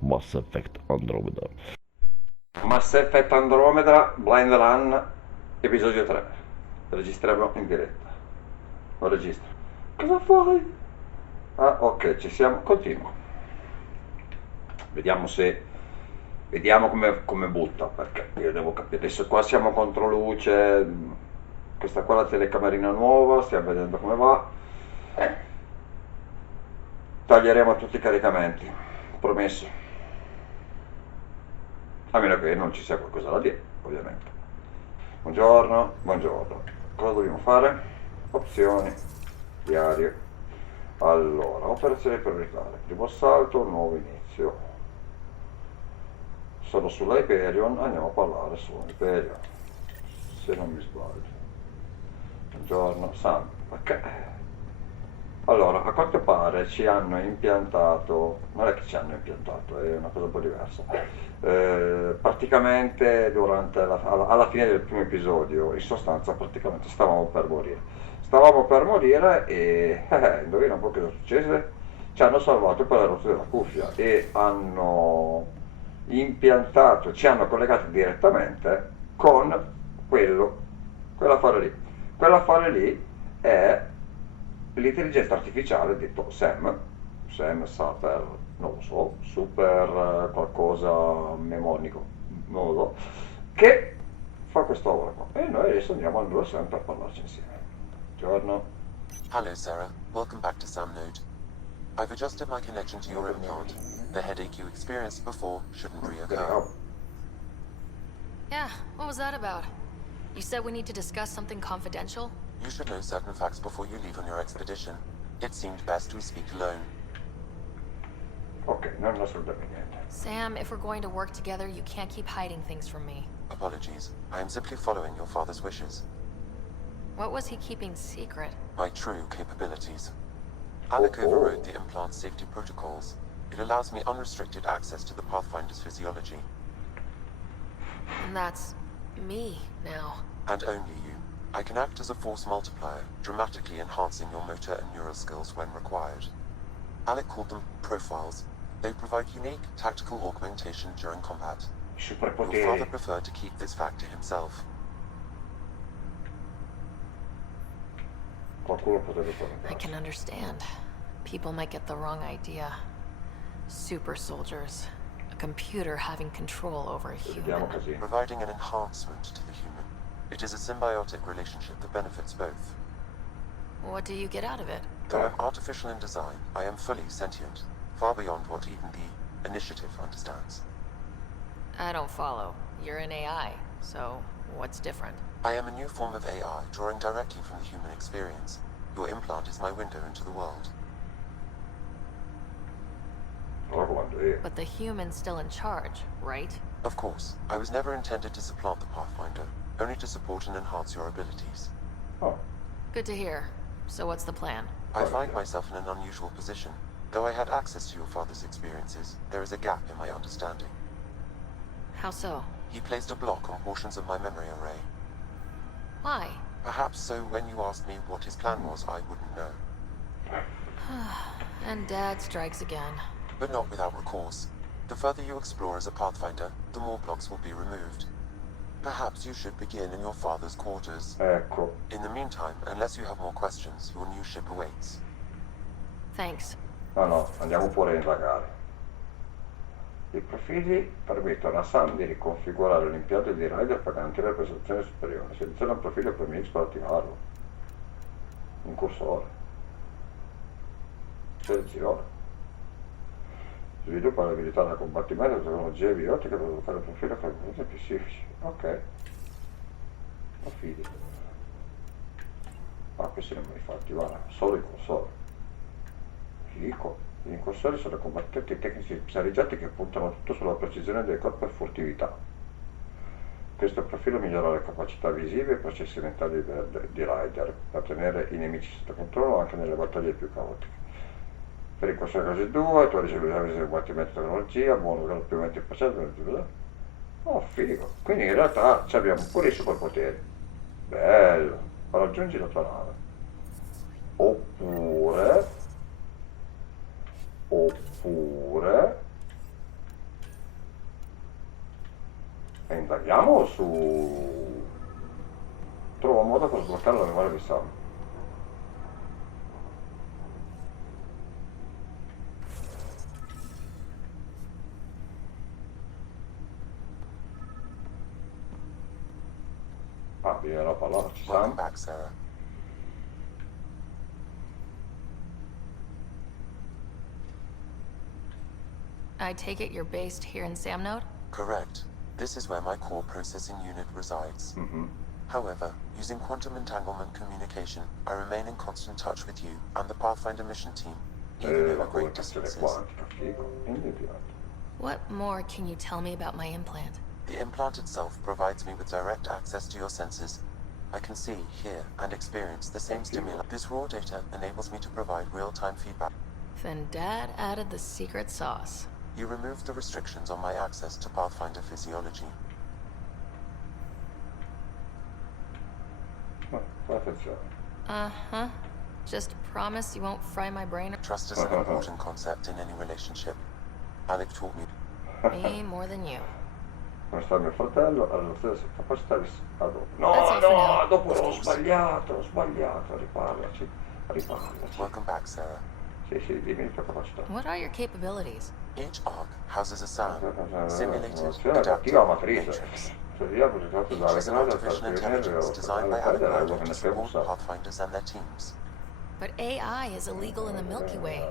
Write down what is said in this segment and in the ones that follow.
Mass Effect Andromeda. Mass Effect Andromeda Blind Run, episodio 3. Registriamo in diretta. Lo registro. Cosa fai? Ah, ok, ci siamo. Continuo. Vediamo se. Vediamo come butta, perché io devo capire. Adesso qua siamo contro luce. Questa qua è la telecamerina nuova, stiamo vedendo come va. Taglieremo tutti i caricamenti. Promesso. A meno che non ci sia qualcosa da dire, ovviamente. Buongiorno, buongiorno. Cosa dobbiamo fare? Opzioni, diario. Allora, operazione prioritaria. Primo assalto, nuovo inizio. Sono sulla Hyperion, andiamo a parlare su Hyperion. Se non mi sbaglio. Buongiorno, Sam. Ok. Allora, a quanto pare ci hanno impiantato, non è che ci hanno impiantato, è una cosa un po' diversa. Praticamente alla fine del primo episodio, in sostanza, praticamente stavamo per morire. Stavamo per morire e, indovina un po' cosa successe? Ci hanno salvato per la rottura della cuffia e hanno impiantato, ci hanno collegati direttamente con quello, quell'affare lì. Quell'affare lì è l'intelligenza artificiale, detto Sam. Sam sta per, non lo so, super qualcosa mnemonico, non lo so, che fa questo lavoro qua. E noi adesso andiamo al 2 Sam per parlarci insieme. Buongiorno. Hello, Sarah. Welcome back to Sam Node. I've adjusted my connection to your implant. The headache you experienced before shouldn't reoccur. Speriamo. Yeah, what was that about? You said we need to discuss something confidential? You should know certain facts before you leave on your expedition. It seemed best we speak alone. Ok, non assolutamente niente. Sam, if we're going to work together, you can't keep hiding things from me. Apologies. I am simply following your father's wishes. What was he keeping secret? My true capabilities. Alec overrode the implant's safety protocols. It allows me unrestricted access to the Pathfinder's physiology. And that's me now. And only you. I can act as a force multiplier, dramatically enhancing your motor and neural skills when required. Alec called them profiles. They provide unique tactical augmentation during combat. Your Superpoteri. father preferred to keep this fact to himself. Qualcuno potrebbe I tornare. can understand. People might get the wrong idea. Super soldiers. A computer having control over a Vediamo human. così. Providing an enhancement to the human. It is a symbiotic relationship that benefits both. What do you get out of it? Though I'm artificial in design, I am fully sentient, far beyond what even the Initiative understands. I don't follow. You're an AI, so what's different? I am a new form of AI, drawing directly from the human experience. Your implant is my window into the world. Allora comando io. But the human's still in charge, right? Of course, I was never intended to supplant the Pathfinder, only to support and enhance your abilities. Oh, Good to hear. So what's the plan? I find myself in an unusual position. Though I had access to your father's experiences, there is a gap in my understanding. How so? He placed a block on portions of my memory array. Why? Perhaps so when you asked me what his plan was, I wouldn't know. And Dad strikes again. But not without recourse. The further you explore as a Pathfinder, the more blocks will be removed. Perhaps you should begin in your father's quarters. ecco. In the meantime, unless you have more questions, your new ship awaits. Thanks. No, no, andiamo pure a indagare. I profili permettono a Sam di riconfigurare l'impianto di rider per garantire la prestazione superiore. Seleziona un profilo per MX per attivarlo. Un cursore. Selezione. Sviluppa l'abilità da combattimento con tecnologie biotiche per sviluppare il profilo per movimenti specifici. Ok. Profili. Ah, questi non me li fa attivare, solo il cursore. Fico. Gli incursori sono combattenti tecnici specializzati che puntano tutto sulla precisione del corpo e furtività. Questo profilo migliora le capacità visive e processi mentali di Rider per tenere i nemici sotto controllo anche nelle battaglie più caotiche. Per incursore classe 2, tu ricevi l'esame di combattimento tecnologia, buono per più 20%. Oh, figo. Quindi in realtà abbiamo pure i superpoteri. Bello. Raggiungi la tua nave. Oppure Indaghiamo su... Trovo un modo per sbloccare la memoria di Sam. Ah, bisognerà parlarci, Welcome Sam. back, Sarah. I take it you're based here in Samnode? Correct. This is where my core processing unit resides. However, using quantum entanglement communication, I remain in constant touch with you and the Pathfinder mission team, even La over great comunicazione distances. quantica, figo. Individuato. What more can you tell me about my implant? The implant itself provides me with direct access to your senses. I can see, hear, and experience the same stimuli. This raw data enables me to provide real-time feedback. Then Dad added the secret sauce. You removed the restrictions on my access to Pathfinder physiology. Fai attenzione. Uh-huh. Just promise you won't fry my brain. Trust is an important concept in any relationship. Alec taught me. Me more than you. Come sta mio fratello, ha la stessa capacità di... Ah, dopo. No, That's all for no, now. dopo ho sbagliato, riparlaci. Welcome back, Sarah. Sì, dimmi le tue capacità. What are your capabilities? Each arc houses a SAM, simulated, Cattiva adaptive matrice. matrix. Seria progettato Each da is an Alec artificial per intelligence designed by Alec to support Andromeda. Pathfinders and their teams. But AI is illegal in the Milky Way.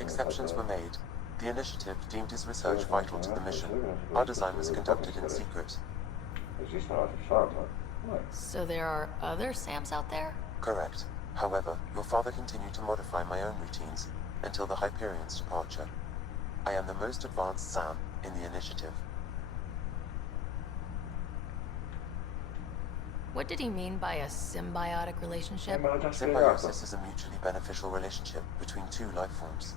Exceptions were made. The initiative deemed his research vital to the mission. Our design was conducted in secret. Esistono altri SAM? So there are other SAMs out there? Correct. However, your father continued to modify my own routines until the Hyperion's departure. I am the most advanced SAM in the initiative. What did he mean by a symbiotic relationship? Symbiosis is a mutually beneficial relationship between two life forms.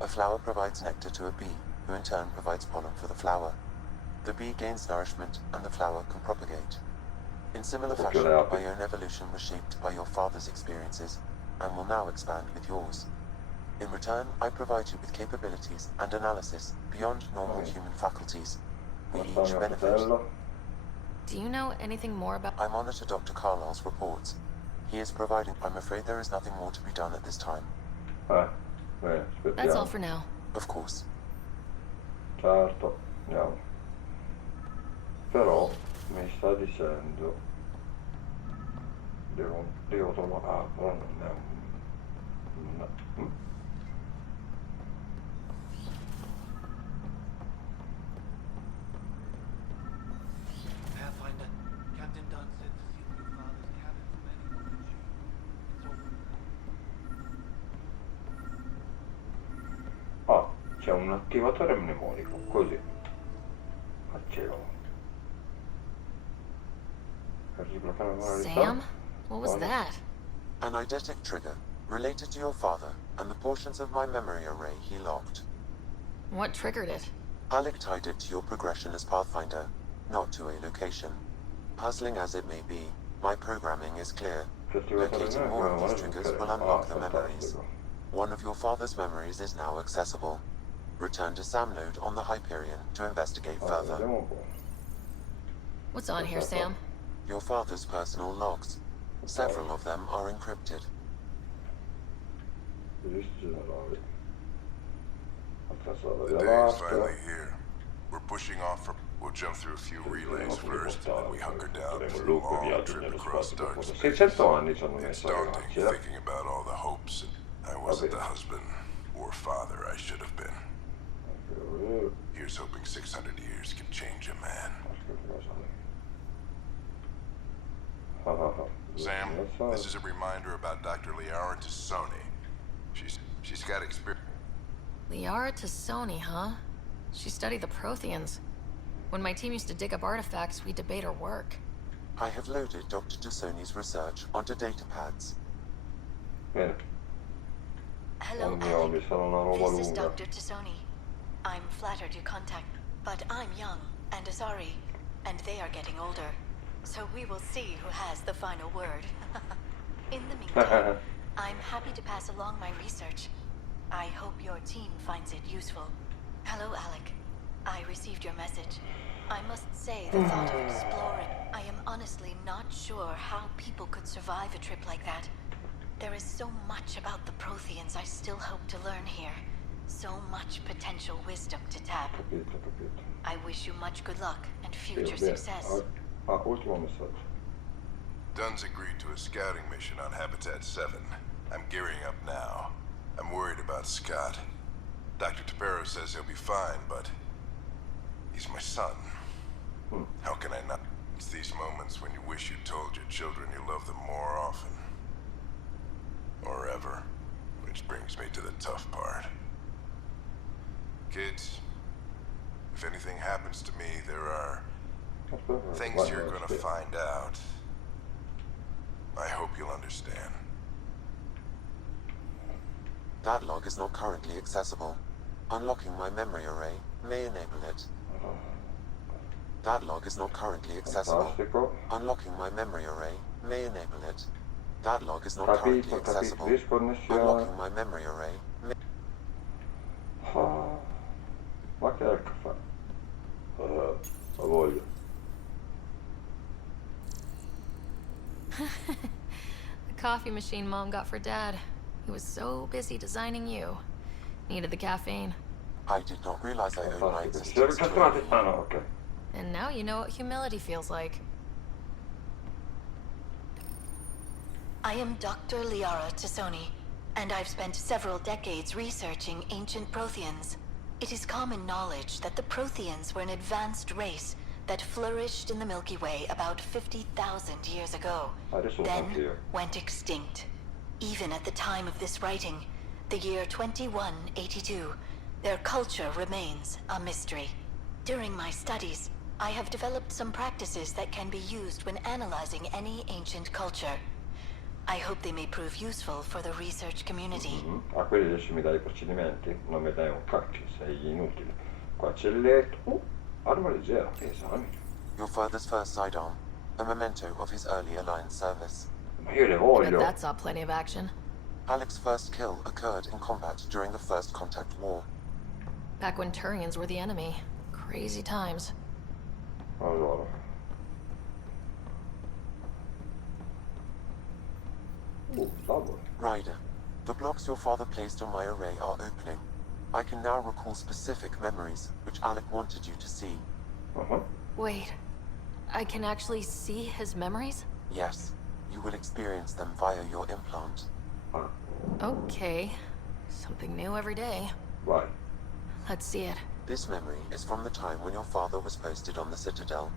A flower provides nectar to a bee, who in turn provides pollen for the flower. The bee gains nourishment, and the flower can propagate. In similar fashion, my own evolution was shaped by your father's experiences, and will now expand with yours. In return, I provide you with capabilities and analysis beyond normal human faculties. We each benefit. Do you know anything more about... I monitor Dr. Carlisle's reports. He is providing... I'm afraid there is nothing more to be done at this time. That's all for now. Of course. Certo, andiamo. Però mi sta dicendo... Devo trovare... Ah, però non è un... Pathfinder, Captain Dunn said to see your father's cabin from any point. It's over. Ah, c'è un attivatore mnemonico, così. Facciamo. Per sbloccare la memoria di Sam? What was that? An eidetic trigger, related to your father, and the portions of my memory array he locked. What triggered it? Alec tied it to your progression as Pathfinder, not to a location. Puzzling as it may be, my programming is clear. Locating more of these triggers will unlock the memories. One of your father's memories is now accessible. Return to Samnode on the Hyperion to investigate further. What's on here, Sam? Your father's personal logs. Several of them are encrypted. The day is finally here. We're pushing off for... We'll jump through a few relays first, and then we hunker down for a long trip across dark space. 600 anni ci hanno It's messo, daunting ragazzi. thinking about all the hopes I wasn't the husband or father I should have been. Here's hoping 600 years can change a man. Sam, this is a reminder about Dr. Liara Tassoni. She's got experience. Liara Tassoni, huh? She studied the Protheans. When my team used to dig up artifacts, we'd debate her work. I have loaded Dr. Tassoni's research onto datapads. Bene. Hello, Oddio, mi Alec. sarà una roba This is lunga. Dr. Tassoni. I'm flattered you contact, but I'm young and Asari, and they are getting older. So we will see who has the final word. In the meantime, I'm happy to pass along my research. I hope your team finds it useful. Hello, Alec. I received your message. I must say, the thought of exploring... I am honestly not sure how people could survive a trip like that. There is so much about the Protheans I still hope to learn here. So much potential wisdom to tap. Capito, capito. I wish you much good luck and Sì, future bene. success. Ultimo messaggio. Dunn's agreed to a scouting mission on Habitat 7. I'm gearing up now. I'm worried about Scott. Dr. Tapero says he'll be fine, but he's my son. How can I not? It's these moments when you wish you told your children you love them more often. Or ever. Which brings me to the tough part. Kids, if anything happens to me, there are things you're gonna find out. I hope you'll understand. That log is not currently accessible. Unlocking my memory array may enable it. That log is not currently accessible. Fantastico. Unlocking my memory array may enable it. That log is not Capito, currently capito. accessible. Disconnessione. Unlocking my memory array may... Ma che è il caffè? La voglio. The coffee machine Mom got for Dad. He was so busy designing you. Needed the caffeine. I did not realize I owned my Fantastico. Si è existence. ricastrati? Ah no, ok. And now you know what humility feels like. I am Dr. Liara Tassoni, and I've spent several decades researching ancient Protheans. It is common knowledge that the Protheans were an advanced race that flourished in the Milky Way about 50,000 years ago, Adesso lo then faccio io. went extinct. Even at the time of this writing, the year 2182, their culture remains a mystery. During my studies, I have developed some practices that can be used when analyzing any ancient culture. I hope they may prove useful for the research community. A quelli adesso mi dai i procedimenti? Non mi dai un cacchio, sei inutile. Qua c'è il letto. Arma leggera, che esami. Your father's first sidearm, a memento of his early Alliance service. Ma io le But voglio. that saw plenty of action. Alec's first kill occurred in combat during the First Contact War. Back when Turians were the enemy. Crazy times. Allora. Salvo. Ryder, the blocks your father placed on my array are opening. I can now recall specific memories, which Alec wanted you to see. Wait, I can actually see his memories? Yes, you will experience them via your implant. Okay. Something new every day. Vai. Let's see it. This memory is from the time when your father was posted on the Citadel.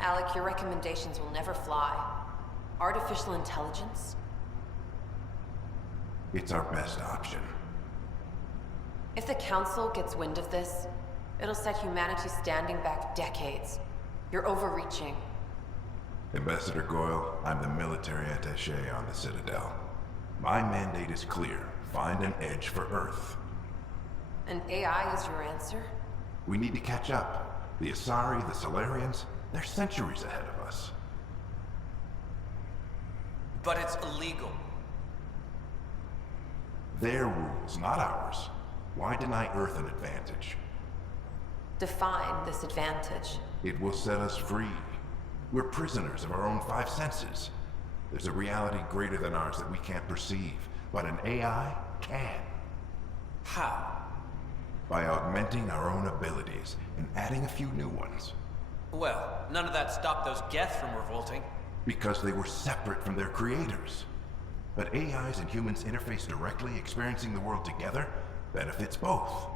Alec, your recommendations will never fly. Artificial intelligence? It's our best option. If the Council gets wind of this, it'll set humanity standing back decades. You're overreaching. Ambassador Goyle, I'm the military attaché on the Citadel. My mandate is clear. Find an edge for Earth. And AI is your answer? We need to catch up. The Asari, the Solarians, they're centuries ahead of us. But it's illegal. Their rules, not ours. Why deny Earth an advantage? Define this advantage. It will set us free. We're prisoners of our own five senses. There's a reality greater than ours that we can't perceive, but an AI can. How? By augmenting our own abilities and adding a few new ones. Well, none of that stopped those Geth from revolting. Because they were separate from their creators. But AIs and humans interface directly, experiencing the world together, benefits both.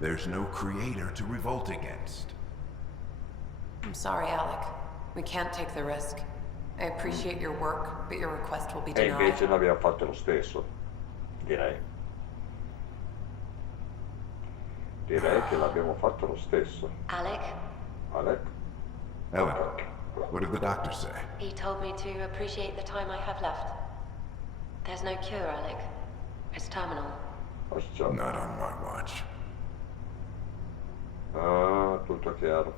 There's no creator to revolt against. I'm sorry, Alec. We can't take the risk. I appreciate your work, but your request will be E denied. invece l'abbiamo fatto lo stesso. Direi. Direi che l'abbiamo fatto lo stesso. Alec, Alec? Ellen, what did the doctor say? he told me to appreciate the time I have left. There's no cure, Alec. It's terminal. Facciamo. Not on my watch. Ah, tutto chiaro.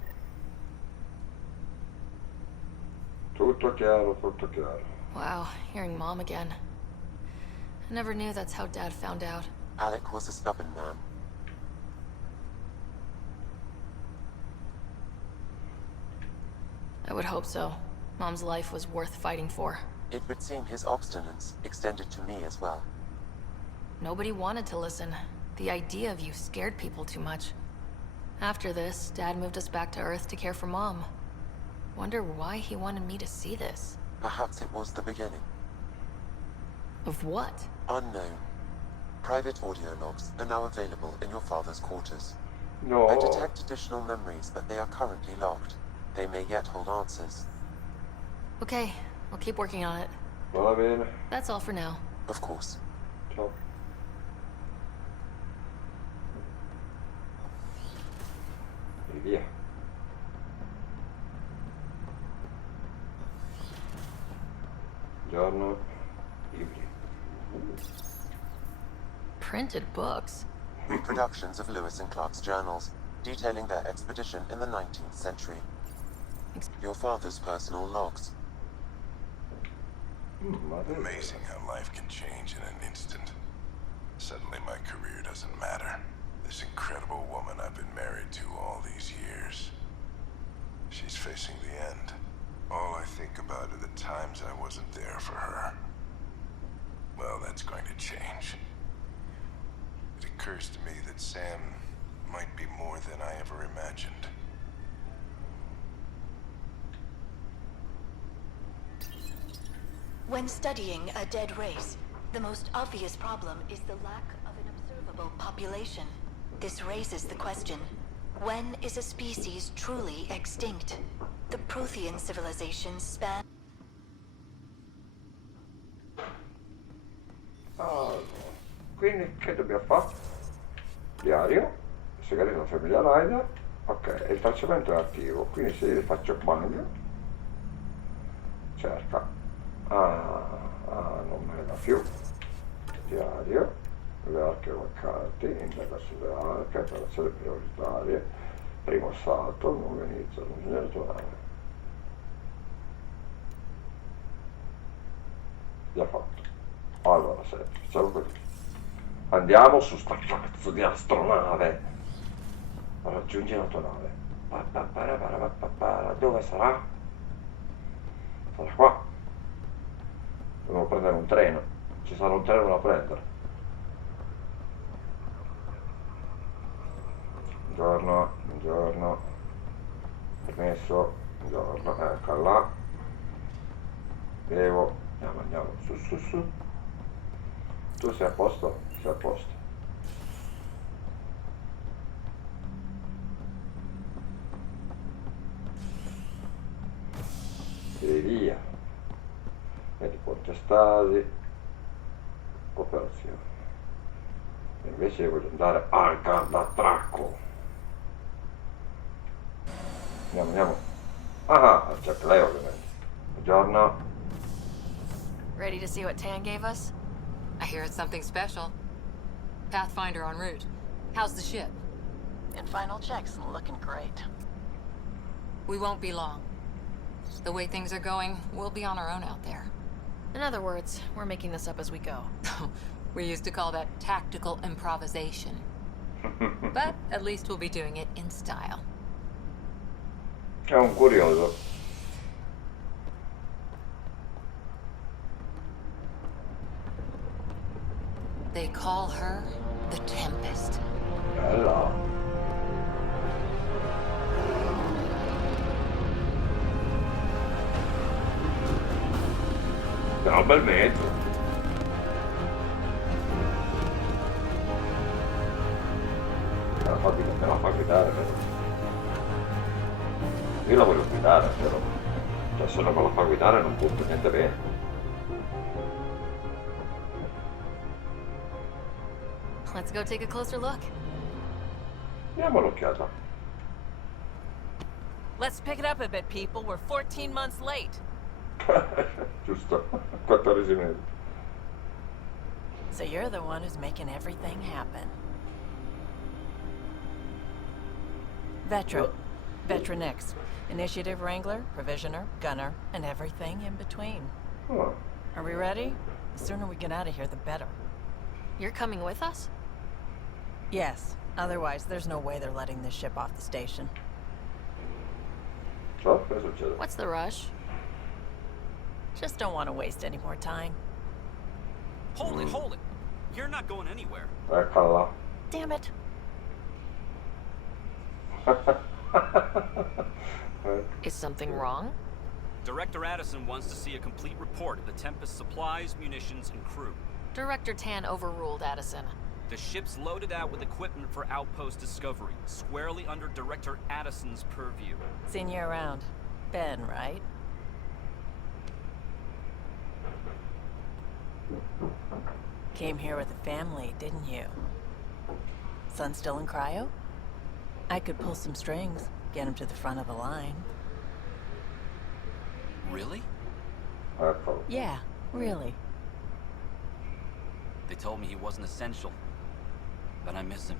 Tutto chiaro, tutto chiaro. Wow, hearing Mom again. I never knew that's how Dad found out. Alec was a stubborn man. I would hope so. Mom's life was worth fighting for. It would seem his obstinance extended to me as well. Nobody wanted to listen. The idea of you scared people too much. After this, Dad moved us back to Earth to care for Mom. Wonder why he wanted me to see this. Perhaps it was the beginning. Of what? Unknown. Private audio logs are now available in your father's quarters. No. I detect additional memories, but they are currently locked. They may yet hold answers. Okay, I'll keep working on it. Va bene. That's all for now. Of course. Ciao. E via. Giorno. Libri. Printed books? Reproductions of Lewis and Clark's journals, detailing their expedition in the 19th century. Your father's personal logs. Amazing how life can change in an instant. Suddenly my career doesn't matter. This incredible woman I've been married to all these years. She's facing the end. All I think about are the times I wasn't there for her. Well, that's going to change. It occurs to me that Sam might be more than I ever imagined. When studying a dead race, the most obvious problem is the lack of an observable population. This raises the question, when is a species truly extinct? The Prothean civilization span... Allora, quindi che dobbiamo fare? Diario, segreti della famiglia Ryder. Ok, il tracciamento è attivo, quindi se io faccio bang, cerca. Non me ne dà più. Diario, le arche vacanti, indaga sulle arche, operazioni prioritarie, primo salto, nuovo inizio, l'ingegnere tonale. Già fatto. Allora, senti, facciamo così. Andiamo su sta cazzo di astronave. Raggiungi la tua nave. Dove sarà? Sarà qua. Devo prendere un treno. Ci sarà un treno da prendere. Buongiorno, buongiorno. Permesso, buongiorno, ecco là. Devo. Andiamo, su. Tu sei a posto? Sei a posto. E via. Vedi ponte stasi. Operazione. E invece io voglio andare al d'attracco. Andiamo. Ah, c'è lei ovviamente. Buongiorno. Ready to see what Tan gave us? I hear it's something special. Pathfinder en route. How's the ship? In final checks and looking great. We won't be long. The way things are going, we'll be on our own out there. In other words, we're making this up as we go. We used to call that tactical improvisation. But at least we'll be doing it in style. È un curioso. They call her the Tempest. Bella. È un bel mezzo. Me la fa guidare, però. Io la voglio guidare, però. Cioè, se non me la fa guidare non butto niente bene. Let's go take a closer look. Diamo un'occhiata. Let's pick it up a bit, people. We're 14 months late. Giusto, 14 mesi. So you're the one who's making everything happen. Veteran. Veteran X. Initiative Wrangler, Provisioner, Gunner, and everything in between. Oh. Are we ready? The sooner we get out of here, the better. You're coming with us? Yes. Otherwise, there's no way they're letting this ship off the station. So, cosa succede? What's the rush? Just don't want to waste any more time. Hold it, hold it. You're not going anywhere. Eccola Damn it. là. Is something wrong? Director Addison wants to see a complete report of the Tempest's supplies, munitions, and crew. Director Tan overruled Addison. The ship's loaded out with equipment for outpost discovery, squarely under Director Addison's purview. Seen you around. Ben, right? Came here with a family, didn't you? Son still in cryo? I could pull some strings, get him to the front of the line. Really? Eccola. Yeah, really. They told me he wasn't essential, but I miss him.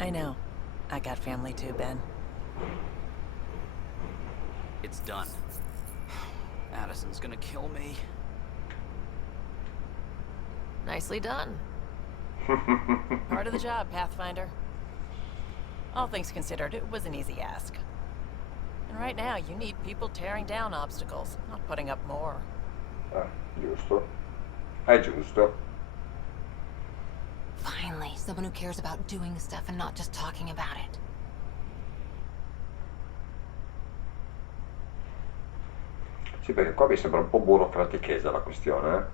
I know. I got family too, Ben. It's done. Addison's gonna kill me. Nicely done. Part of the job, Pathfinder. All things considered, it was an easy ask. And right now, you need people tearing down obstacles, not putting up more. Giusto. È giusto. Finally, someone who cares about doing stuff and not just talking about it. Sì, perché qua mi sembra un po' burocratichese la questione, eh?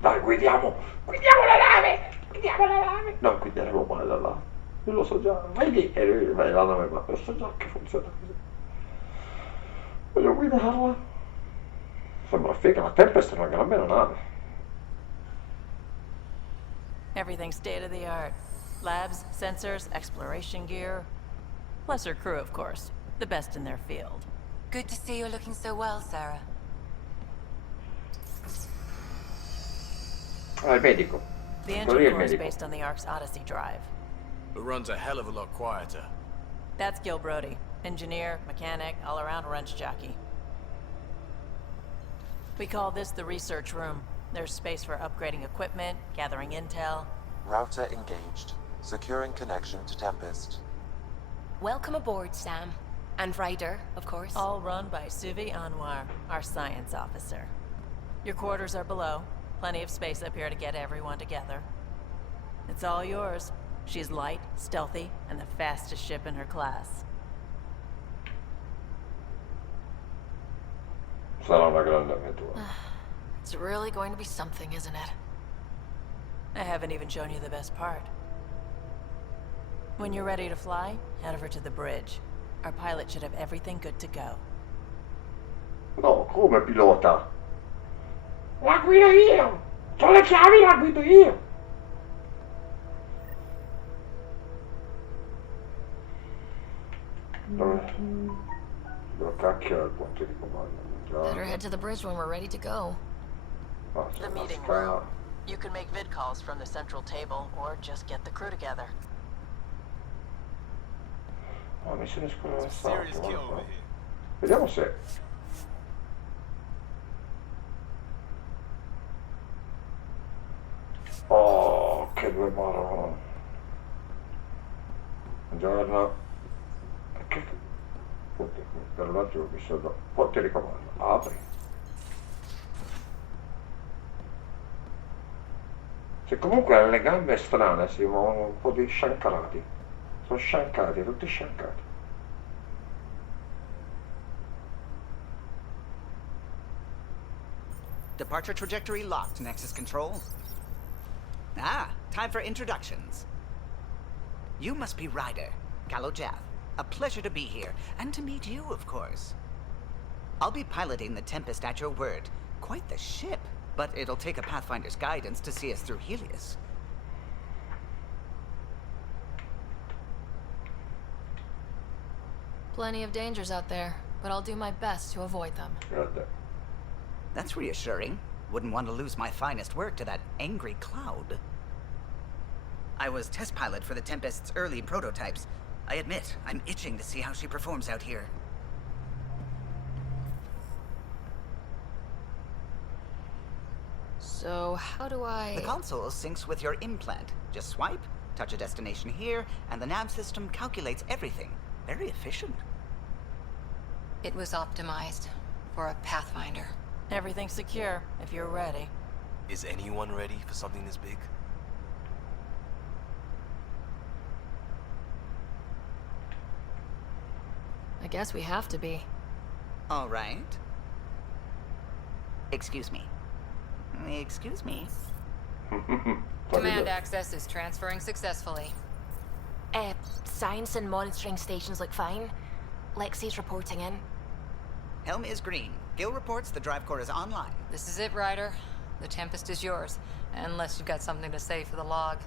Dai, guidiamo! Guidiamo la nave! Guidiamo la nave! No, guideremo male da là. Io lo so già. Vai lì e lui vai la nave, ma lo so già che funziona così. Voglio guidarla. Sembra figa, la Tempest è una gran bella nave. Everything state of the art. Labs, sensors, exploration gear. Lesser crew, of course. The best in their field. Good to see you're looking so well, Sarah. Ah, il medico. The Quello engine lì è il core is medico. based on the Ark's Odyssey drive. It runs a hell of a lot quieter. That's Gil Brody. Engineer, mechanic, all-around wrench jockey. We call this the research room. There's space for upgrading equipment, gathering intel. Router engaged. Securing connection to Tempest. Welcome aboard, Sam. And Ryder, of course. All run by Suvi Anwar, our science officer. Your quarters are below. Plenty of space up here to get everyone together. It's all yours. She's light, stealthy, and the fastest ship in her class. Sarà una grande avventura. It's really going to be something, isn't it? I haven't even shown you the best part. When you're ready to fly, head over to the bridge. Our pilot should have everything good to go. No, come pilota? La guido io! C'ho le chiavi, la guido io! Dove cacchio è il punto di comando? Better head to the bridge when we're ready to go. Ah, The c'è una meeting scala. room. You can make vid calls from the central table, or just get the crew together. Ah, mi sono Serious scoraggiato. kill guarda over qua. here. Vediamo se... Oh, che due maroni. Buongiorno. Che... Oddio, per un attimo mi sono... Ponte di comando. Apri. Sì, comunque le gambe strane si muovono un po' di sciancarati. Sono sciancati, tutti sciancati. Departure trajectory locked, Nexus Control. Ah, time for introductions. You must be Ryder, Kalojath. A pleasure to be here, and to meet you, of course. I'll be piloting the Tempest at your word. Quite the ship, but it'll take a Pathfinder's guidance to see us through Helios. Plenty of dangers out there, but I'll do my best to avoid them. Guarda. That's reassuring. Wouldn't want to lose my finest work to that angry cloud. I was test pilot for the Tempest's early prototypes. I admit, I'm itching to see how she performs out here. So, how do I... The console syncs with your implant. Just swipe, touch a destination here, and the nav system calculates everything. Very efficient. It was optimized for a Pathfinder. Everything's secure, if you're ready. Is anyone ready for something this big? I guess we have to be. All right. Excuse me. Excuse me. Command access is transferring successfully. Science and monitoring stations look fine. Lexi's reporting in. Helm is green. Gil reports the drive core is online. This is it, Ryder. The Tempest is yours, unless you've got something to say for the log.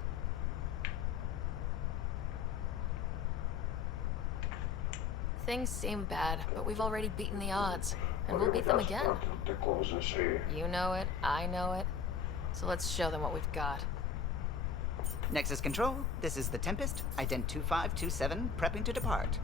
Things seem bad, but we've already beaten the odds. And we'll beat them again. You know it, I know it. So let's show them what we've got. Nexus Control, this is the Tempest, ident 2527, prepping to depart.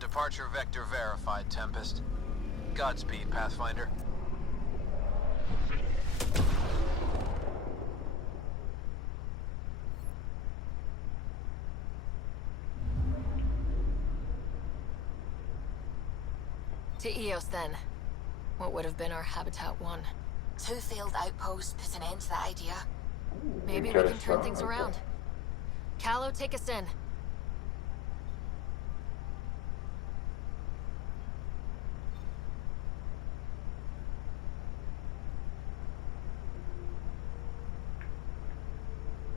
Departure vector verified, Tempest. Godspeed, Pathfinder. To Eos, then. What would have been our Habitat 1. 2 failed outposts put an end to that idea. Maybe we can turn things around. Callow, take us in.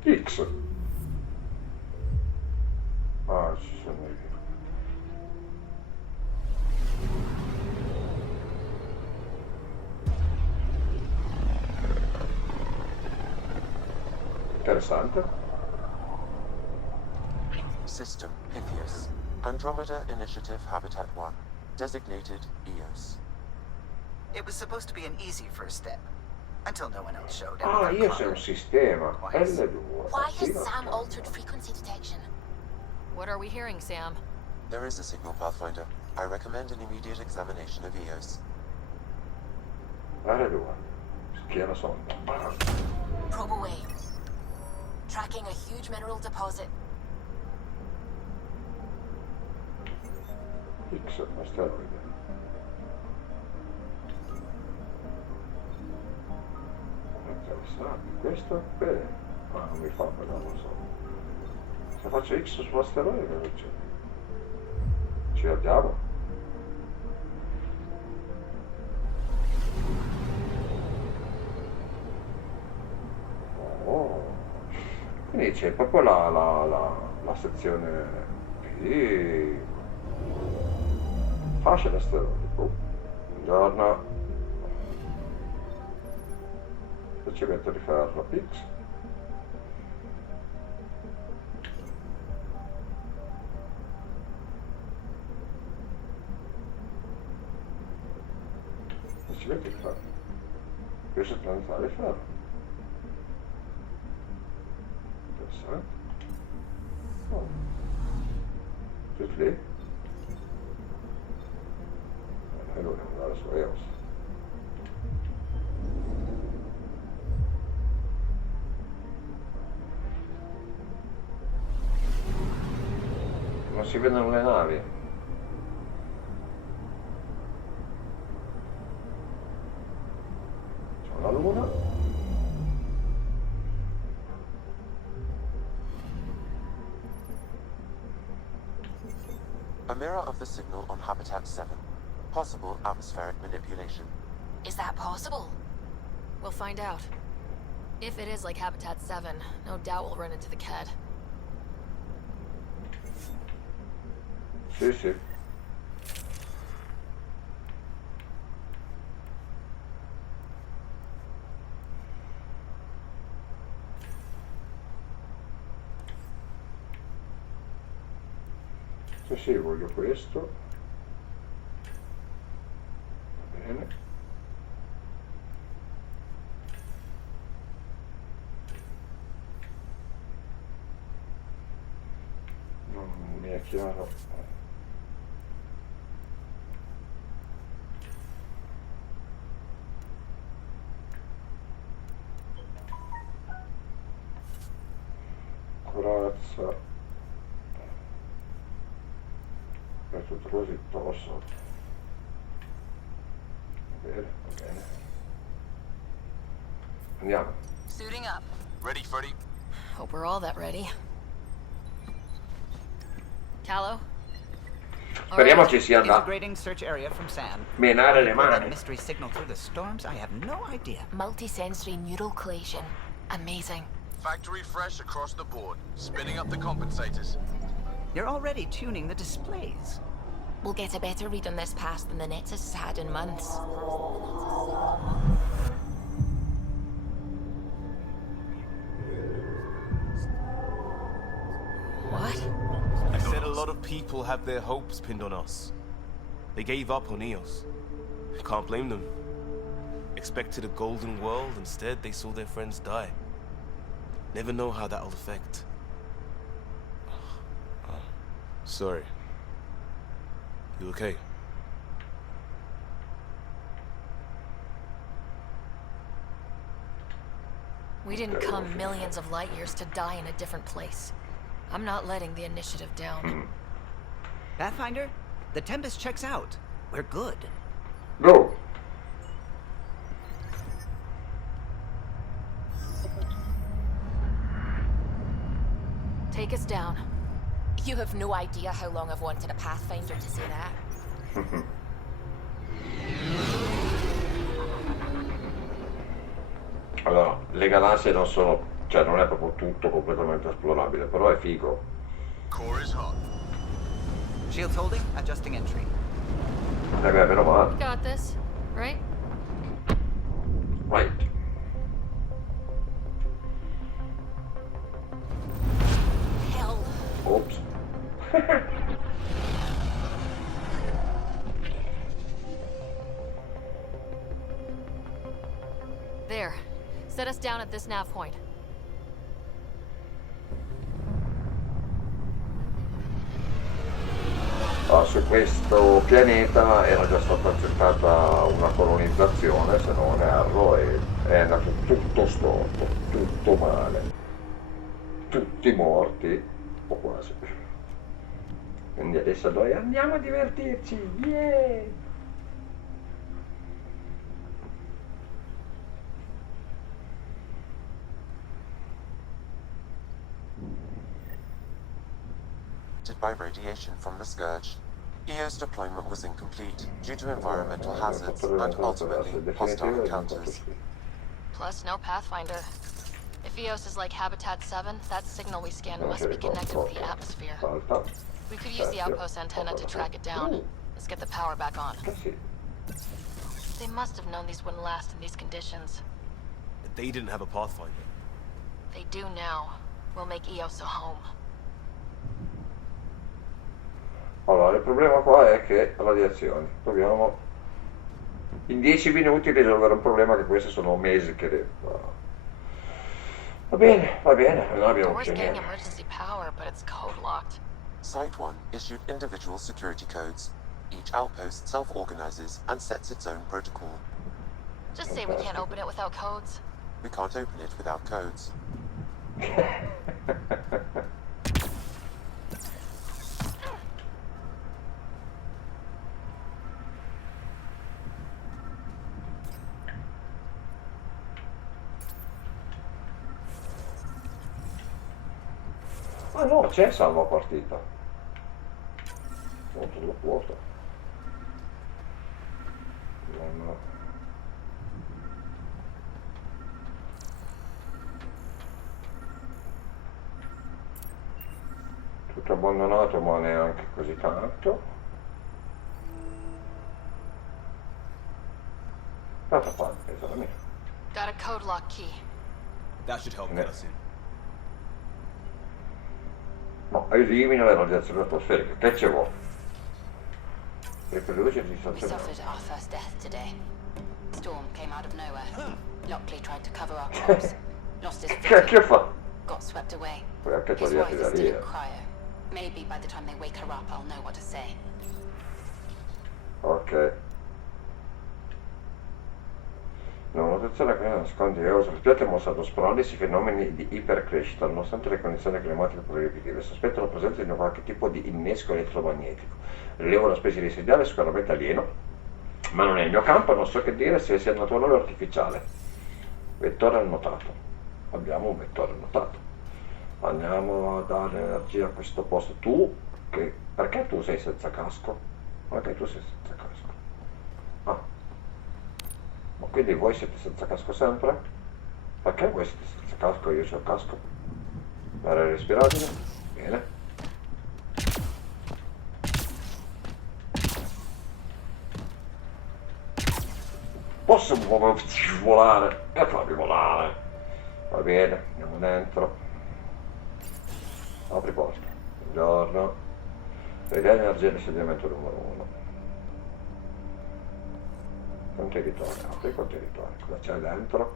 X. Ah, ci sono io. Interessante. System Pythias. Andromeda Initiative Habitat 1. Designated EOS. It was supposed to be an easy first step. Until no one else showed. Ah, io sei un sistema. L2. Why has Sam altered frequency detection? What are we hearing, Sam? There is a signal, Pathfinder. I recommend an immediate examination of EOS. L2. Schiena sonda. Probe away. Tracking a huge mineral deposit. X, asteroide. Interessante. Questo bene. Ma non mi fa, ma non lo so. Se faccio X sull'asteroide, cosa c'è? Ci vediamo. Oh. Quindi c'è proprio la sezione qui. Fascia d'asteroidi. Buongiorno. Ricevimento di ferro X. Ricevimento di ferro. Questo è planetario ferro. Interessante. Oh. Tutto lì. E lui andare su EOS. Non si vedono le navi. C'è una luna. A mirror of the signal on Habitat 7. Possible atmospheric manipulation. Is that possible? We'll find out. If it is like Habitat 7, no doubt we'll run into the CAD. Sì, sì. Sì, sì, voglio questo. Va bene. mi è chiaro. Corazza. È tutto così tosto. Va bene, va bene. Andiamo. Suiting up. Ready, Freddy? Hope we're all that ready. Callow? Speriamo ci sia da Integrating search area from Sam. menare le That mani. mystery signal through the storms, I have no idea. Multisensory neural collation. Amazing. Factory fresh across the board. Spinning up the compensators. You're already tuning the displays. We'll get a better read on this pass than the Nexus has had in months. What? I said a lot of people have their hopes pinned on us. They gave up on Eos. Can't blame them. Expected a golden world, instead they saw their friends die. Never know how that'll affect. Sorry. You okay? We didn't come millions of light years to die in a different place. I'm not letting the initiative down. Pathfinder, the Tempest checks out. We're good. Go! Take us down. You have no idea how long I've wanted a Pathfinder to say that. Allora, le galassie non sono, cioè non è proprio tutto completamente esplorabile, però è figo. Core is hot. Shields holding, adjusting entry. Beh, meno male. Got this, right? Right. Hell. Oops. There. Set us down at this nav point. Su questo pianeta era già stata accettata una colonizzazione, se non erro, e è andato tutto storto, tutto male, tutti morti, o quasi. Quindi adesso noi andiamo a divertirci, yeah! By radiation from the Scourge. EO's deployment was incomplete due to environmental hazards and ultimately hostile encounters. Plus, no Pathfinder. If EOS is like Habitat 7, that signal we scanned must be connected with the atmosphere. We could use the outpost antenna to track it down. Let's get the power back on. They must have known these wouldn't last in these conditions. They didn't have a Pathfinder. They do now. We'll make EOS a home. Allora, il problema qua è che radiazioni. Proviamo in 10 minuti risolvere un problema che questi sono mesi che devo. Va bene, non abbiamo Door's più getting niente. emergency power, but it's code locked. Site 1 issued individual security codes. Each outpost self-organizes and sets its own protocol. Just say we can't open it without codes. We can't open it without codes. Ah no, c'è salva partita. Sono tutto vuoto. Non... Tutto abbandonato, ma neanche così tanto. L'altra parte, questa è la mia. Got a code lock key. That should help get us in. No, elimina le radiazioni atmosferiche, che ce vuole? E per luce ci sta We suffered our first death today. Storm came out of nowhere. Lockley tried to cover our corpse. Lost his Che fa? Got swept away. Poi anche His togliati wife da is lì. still in cryo. Maybe by the time they wake her up, I'll know what to say. Ok. La nutrizione che nasconde EOS rispetto ha mostrato sporadisi fenomeni di ipercrescita, nonostante le condizioni climatiche proibitive. Sospettano la presenza di qualche tipo di innesco elettromagnetico. Rilevo una specie di segnale sicuramente alieno, ma non è il mio campo, non so che dire se sia naturale o artificiale. Vettore annotato. Abbiamo un vettore annotato. Andiamo a dare energia a questo posto. Tu, perché tu sei senza casco? Perché tu sei senza casco? Ah. Ma quindi voi siete senza casco sempre? Perché voi siete senza casco e io c'ho il casco? L'aria respirabile? Bene. Posso volare e farmi volare. Va bene, andiamo dentro. Apri porta. Buongiorno. Vedi energia di insediamento numero 1. Contenitore, apri il contenitore. Cosa c'è dentro?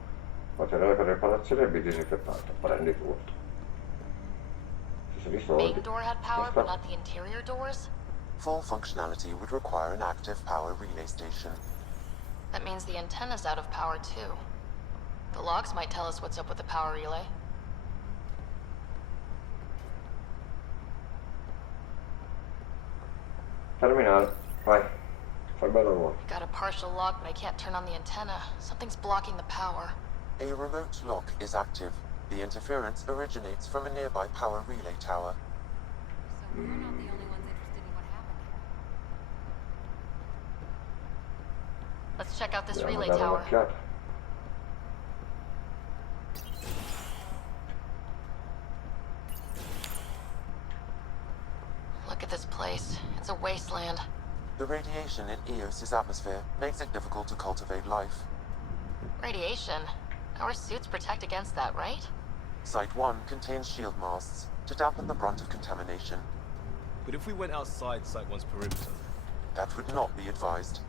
Materiale per riparazione e biodisinfettante. Prendi tutto. Ci sono i soldi. Main door had power, but not the interior doors? Full functionality would require an active power relay station. That means the antenna's out of power too. The logs might tell us what's up with the power relay. Terminale, vai. Fai il bel lavoro. Got a partial log, but I can't turn on the antenna. Something's blocking the power. A remote lock is active. The interference originates from a nearby power relay tower. So we're not the only ones interested in what happened here. Let's check out this Andiamo a relay dare tower. un'occhiata. Look at this place. It's a wasteland. The radiation in Eos's atmosphere makes it difficult to cultivate life. Radiation? Our suits protect against that, right? Site 1 contains shield masts to dampen the brunt of contamination. But if we went outside Site 1's perimeter? That would not be advised.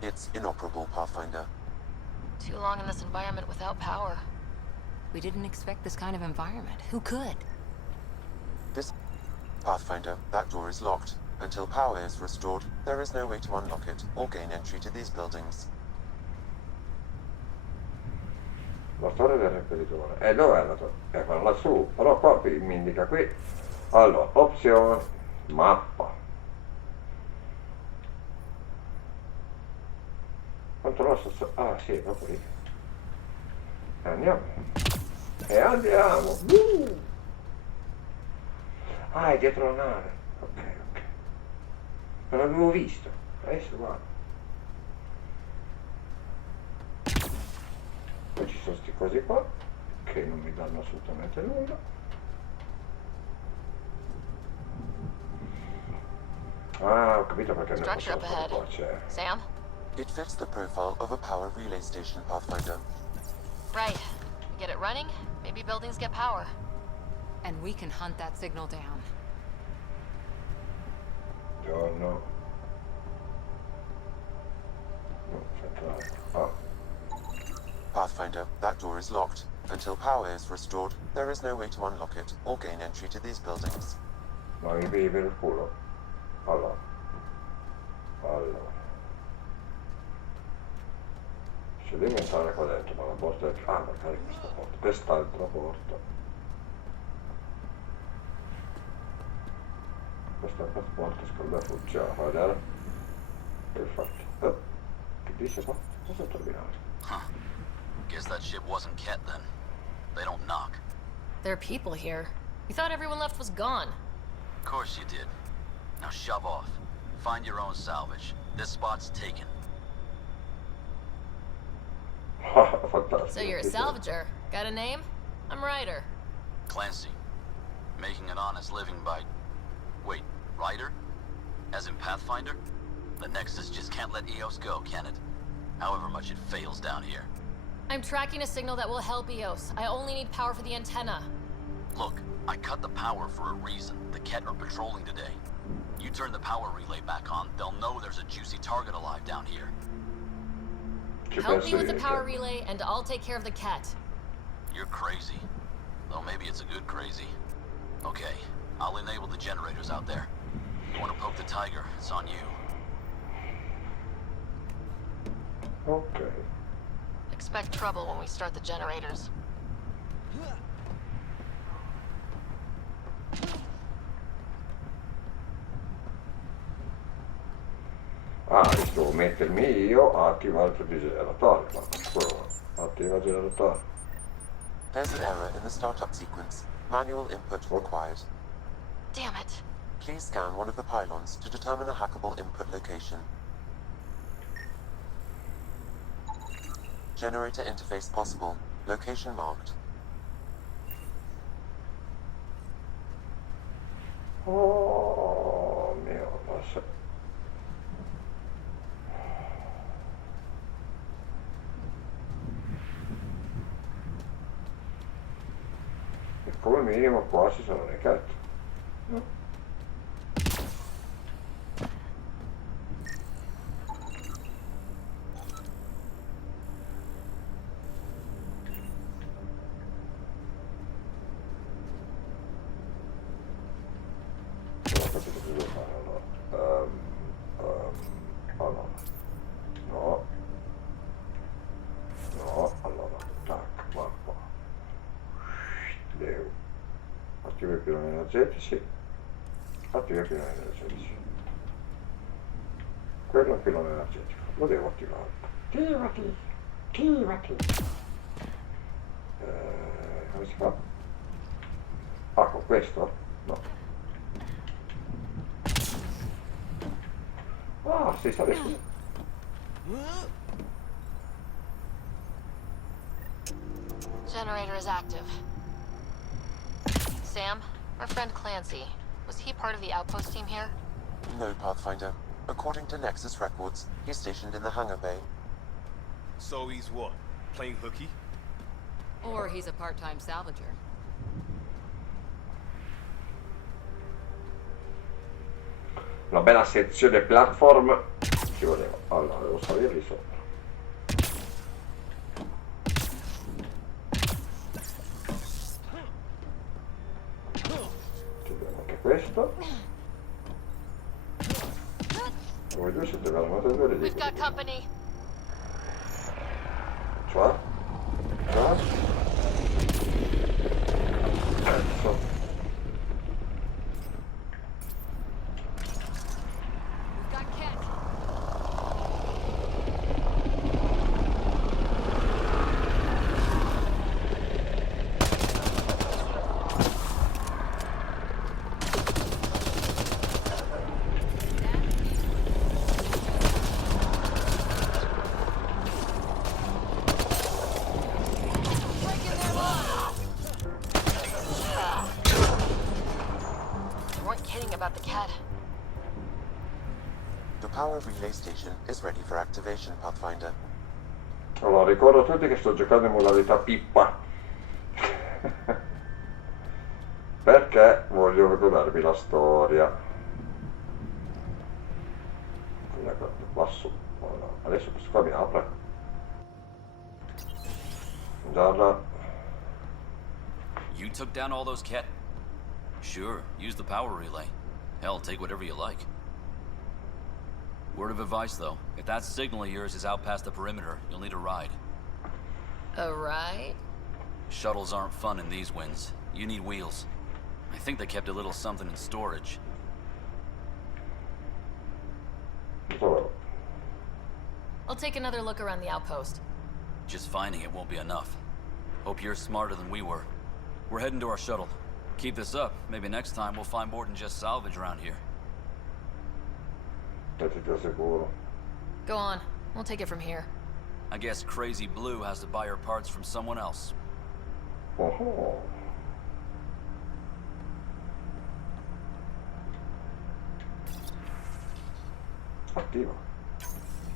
It's inoperable, Pathfinder. Too long in this environment without power. We didn't expect this kind of environment. Who could? This Pathfinder, that door is locked. Until power is restored, there is no way to unlock it or gain entry to these buildings. La torre del reperitore. E dov'è la torre? Quella lassù. Però qua mi indica qui. Allora, opzione, mappa. Controllo stazione. Ah sì, è proprio lì. E andiamo. E andiamo. Ah, è dietro la nave. Ok, ok. Non l'avevo visto. Adesso guarda. Poi ci sono sti cosi qua che non mi danno assolutamente nulla. Ah, ho capito perché ne Structure posso up ahead. fare qua, c'è. Sam? It fits the profile of a power relay station, Pathfinder. Right. We get it running, maybe buildings get power. And we can hunt that signal down. Buongiorno. No, centrale. Ah. Pathfinder, that door is locked. Until power is restored, there is no way to unlock it or gain entry to these buildings. Ma mi devi per il culo. Allora. Se devo entrare qua dentro, ma la porta è... Ah, magari questa porta. Quest'altra porta. Questa porta secondo me funziona, fa vedere? Perfetto. Che dice qua? Cosa è terminato? Huh. Guess that ship wasn't Ket then. They don't knock. There are people here. We thought everyone left was gone. Of course you did. Now shove off. Find your own salvage. This spot's taken. Fantastico. So you're a salvager. Got a name? I'm Ryder. Clancy. Making an honest living by... Wait, Ryder? As in Pathfinder? The Nexus just can't let EOS go, can it? However much it fails down here. I'm tracking a signal that will help EOS. I only need power for the antenna. Look, I cut the power for a reason. The Ket are patrolling today. You turn the power relay back on, they'll know there's a juicy target alive down here. Help me with the power relay, and I'll take care of the Ket. You're crazy. Though maybe it's a good crazy. Okay, I'll enable the generators out there. You want to poke the tiger, it's on you. Ok. Expect trouble when we start the generators. Ah, devo mettermi io a attivare tutti i generatori. Attiva il generatore. There's an error in the startup sequence. Manual input required. Damn it. Please scan one of the pylons to determine a hackable input location. Generator interface possible. Location marked. Oh mio, ma se... E come minimo qua ci sono le cat. Allora. No. No, allora, tac, qua. Devo. Attiva i piloni energetici. Attiva i piloni energetici. Quello è il pilone energetico. Lo devo attivare. Attivati. Come si fa? Ah, con questo? No. Ah, si sta adesso. Generator is active. Sam, our friend Clancy, was he part of the outpost team here? No, Pathfinder. According to Nexus records, he's stationed in the hangar bay. So he's what? Playing hooky? Or he's a part-time salvager. Una bella sezione platform ci voleva. Allora, devo salire lì sopra. Chiudiamo anche questo. Voi due siete veramente due We've ridicoli. got company. Cioè? Cazzo. We've got Cat. You weren't kidding about the cat. The power relay station is ready for activation, Pathfinder. Allora, ricordo a tutti che sto giocando in modalità pippa. Perché voglio ricordarvi la storia. Quindi basso. Allora, adesso questo qua mi apre. Già. You took down all those cat... Sure, use the power relay. Hell, take whatever you like. Word of advice, though. If that signal of yours is out past the perimeter, you'll need a ride. A ride? Shuttles aren't fun in these winds. You need wheels. I think they kept a little something in storage. I'll take another look around the outpost. Just finding it won't be enough. Hope you're smarter than we were. We're heading to our shuttle. Keep this up. Maybe next time we'll find more than just salvage around here. Go on. We'll take it from here. I guess Crazy Blue has to buy her parts from someone else. Oh. Attivo.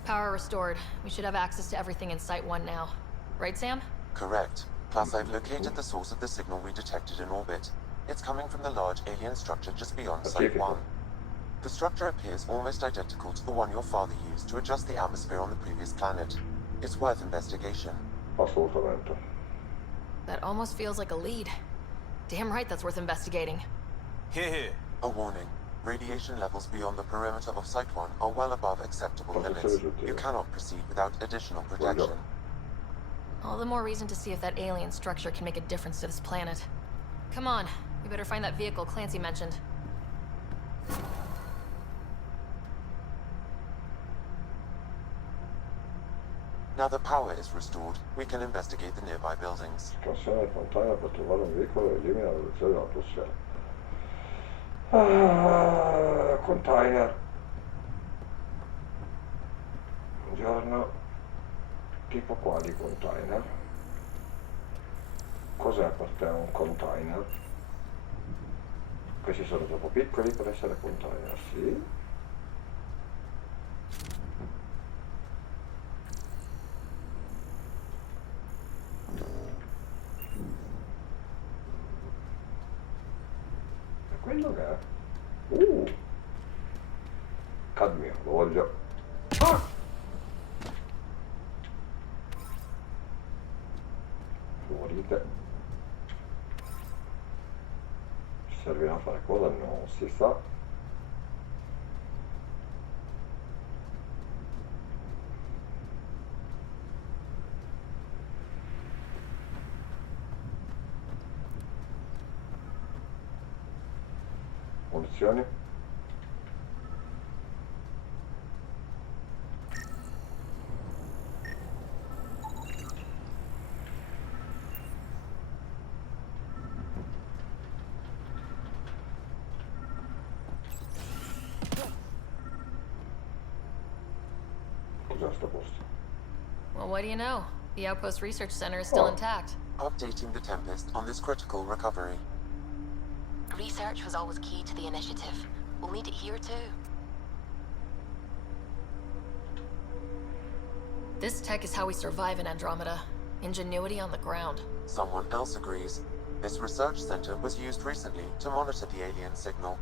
Power restored. We should have access to everything in Site 1 now. Right, Sam? Correct. Plus, I've located the source of the signal we detected in orbit. It's coming from the large alien structure just beyond Site 1. The structure appears almost identical to the one your father used to adjust the atmosphere on the previous planet. It's worth investigation. Assolutamente. That almost feels like a lead. Damn right that's worth investigating. Here. A warning. Radiation levels beyond the perimeter of Site 1 are well above acceptable limits. You cannot proceed without additional protection. All the more reason to see if that alien structure can make a difference to this planet. Come on, we better find that vehicle Clancy mentioned. Now that power is restored, we can investigate the nearby buildings. Scansione il container per trovare un veicolo e elimina la reduzione dell'atmosfera. Ah, container. Buongiorno. Tipo quali container? Cos'è per te un container? Questi sono troppo piccoli per essere container, sì. E quello che è? Cadmio, lo voglio. Ah! Fluorite. Ci servirà a fare cosa? Non si sa. Munizioni. Cos'è sto posto? Well, what do you know? The Outpost Research Center is still intact. Updating the Tempest on this critical recovery. Research was always key to the initiative. We'll need it here too. This tech is how we survive in Andromeda. Ingenuity on the ground. Someone else agrees. This research center was used recently to monitor the alien signal.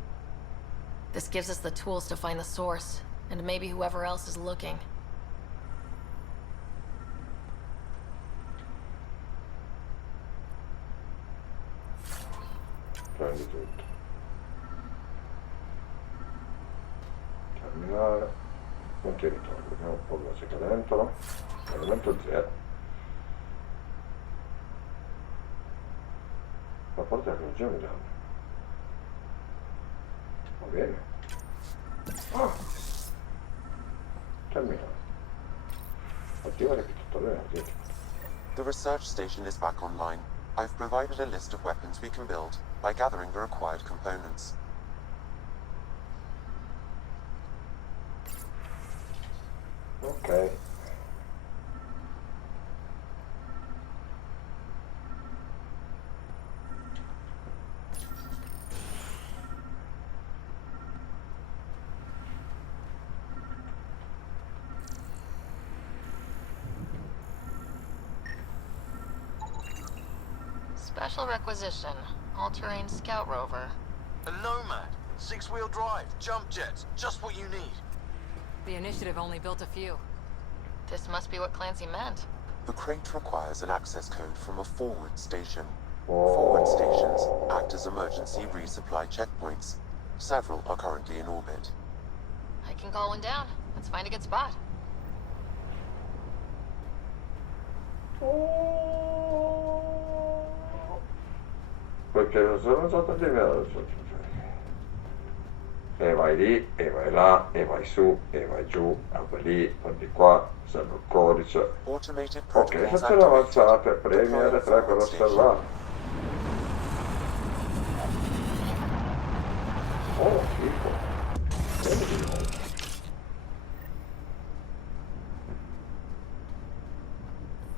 This gives us the tools to find the source, and maybe whoever else is looking. Prendi tutto. Terminale. Contenitore. Vediamo un po' cosa c'è qua dentro. Elemento 0. La porta di tecnologia mi danno. Va bene. Ah! Terminale. Attiva l'epitutore energetico. The research station is back online. I've provided a list of weapons we can build by gathering the required components. Ok. Special requisition. All-terrain scout rover. A Nomad, 6-wheel drive, jump jets, just what you need. The initiative only built a few. This must be what Clancy meant. The crate requires an access code from a forward station. Forward stations act as emergency resupply checkpoints. Several are currently in orbit. I can call one down. Let's find a good spot. Perché sono stato diverso. E vai lì, e vai là, e vai su, e vai giù, apri lì, apri qua, serve il codice. Ok, sezioni avanzate, premi R3 per osservare. Oh, figo. Premi di nuovo.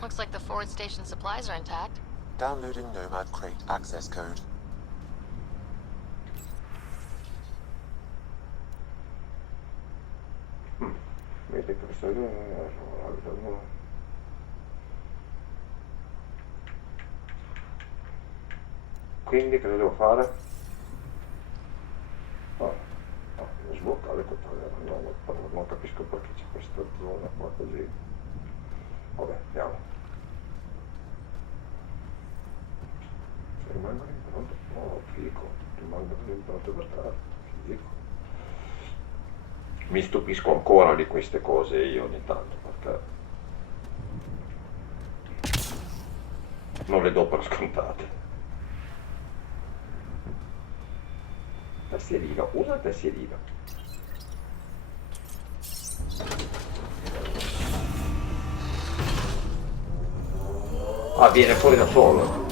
Looks like the forward station supplies are intact. Downloading Nomad crate access code. Vedi che questo è quindi che devo fare? Devo sbloccare il controllo, non capisco perché c'è questa zona qua così. Vabbè, andiamo. rimangono impronte, oh fico, rimangono impronte per terra, fico. Mi stupisco ancora di queste cose io ogni tanto, perché non le do per scontate. Tastierino, usa il tastierino. Ah, viene fuori da solo.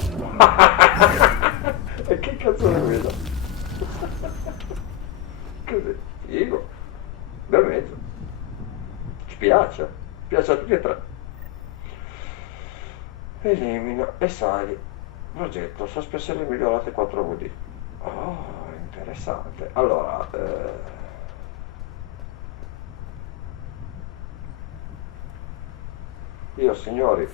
E che cazzo ne vedo? Così, figo. Bel mezzo. Spiace a tutti e tre. Elimino e sali. Progetto, sospensioni migliorate 4VD. Oh, interessante. Allora, io signori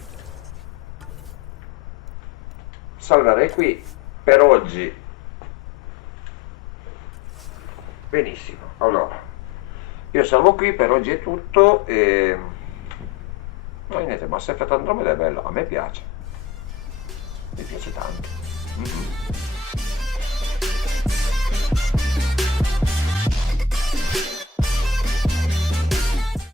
salverei qui per oggi. Benissimo, allora io salvo qui, per oggi è tutto e niente, ma Effect Andromeda è bello, a me piace, mi piace tanto.